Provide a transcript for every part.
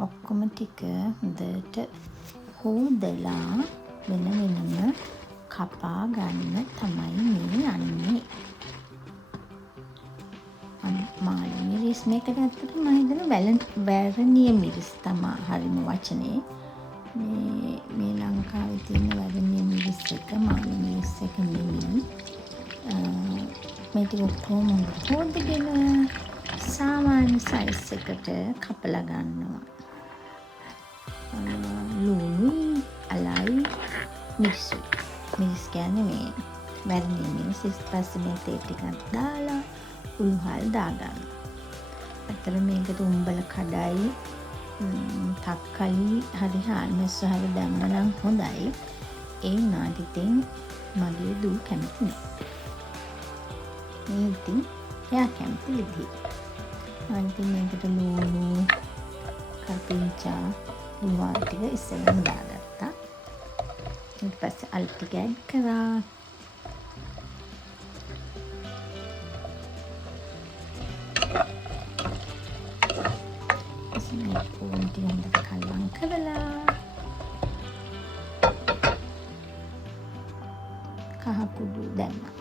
ඔක්කොම ටික හොඳට හොදලා වෙන වෙනම කපා ගන්න තමයි මේ යන්නේ. මාළු මිරිස් මේකට ඇත්තට මම හිතනවා වැරණිය මිරිස් තමයි හරිම වචනේ. මේ ලංකාවේ තියෙන වැරණිය මිරිස් එක මාළු මිරිස් එක නෙමෙයි. මේ ටික ඔක්කොම හොදගෙන සාමාන්‍ය සයිස් එකට කපලා ගන්නවා. ලුණුයි අලයි මිරිසුයි. මිරිස් කියන්නේ මේ වැරණිය මිරිස්. ඊට පස්සේ මේ තේ ටිකක් දාලා උළුහල් දාගන්න. අතර මේකට උම්බල කඩයි තක්කලි හරි හාල්මැස්සෝ හරි දැම්ම නම් හොඳයි. ඒ වුණාට ඉතින් මගේ දූ කැමති නෑ. මේ ඉතින් එයා කැමති විදිහ. මම ඉතින් මේකට ලුණු කරපිංචා උළුහල් ටික ඉස්සෙල්ලාම දාගත්තා. ඊට පස්සේ අලු ටික ඇඩ් කරා. පොන්ටි හොඳට කල්වම් කරලා කහ කුඩු දැම්මා.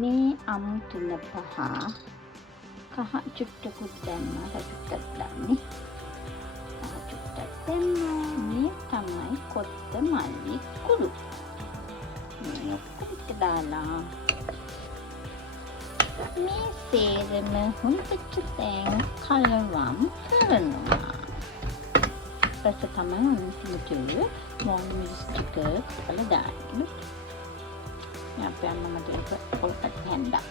මේ අමුතුල පහ කහ චුට්ටකුත් දැම්මා. චුට්ටක් දාන්නේ. කහ චුට්ටක් දැම්මා. මේ තමයි කොත්ත මල්ලි කුඩු. මේ ඔක්කොම දාලා මේ සේරම හොඳට දැන් කලවම් කරනවා. ඊපස්සේ තමයි අන්තිමට මොන මිරිස් ටික කපලා දාන්නේ. අපේ අම්මා මට පොල්පත් හැන්දා.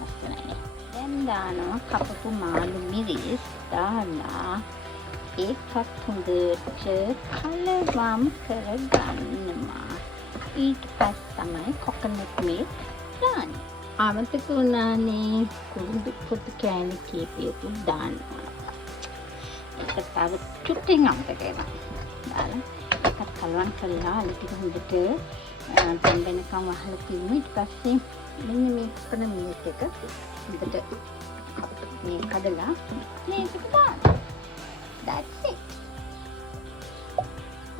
ලස්සනයි. දැන් දානවා කපපු මාළු මිරිස් දාලා ඒකත් හොඳට කලවම් කරගන්නවා. ඊට පස්සේ තමයි කොකනට් මිල්ක් දාන්නේ. අමතක වුණානේ කුරුඳු පොතු කෑලි කීපයකුත් දානවා. ඒක තව චුට්ටින් අමතක වෙනවා. දාලා ඒකත් කලවම් කරලා අලු ටික හොඳට දෙන්නකම් වහලා තියමු. ඊට පස්සේ මෙන්න මේ කන මිල්ක් එක හොඳට මේ කඩලා මේකට දානවා. That's it.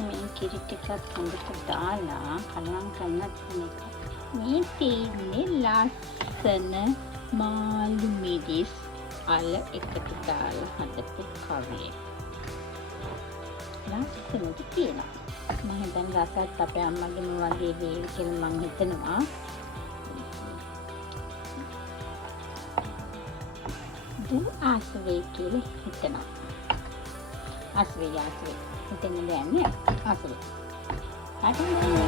මේ කිරි ටිකත් හොඳට දාලා කලවම් කරලා මේක මේ තියෙන්නේ ලස්සන මාළු මිරිස් අල එකට දාලා හදපු කරිය. ලස්සනට තියෙනවා. මම හිතන්නේ රසත් අපේ අම්මගෙම වගේ වේවි කියලා මම හිතනවා. දු ආසවේ කියලා හිතනවා. ආසවේ හිතන්නේ නැහැ ආසවේ. හරි.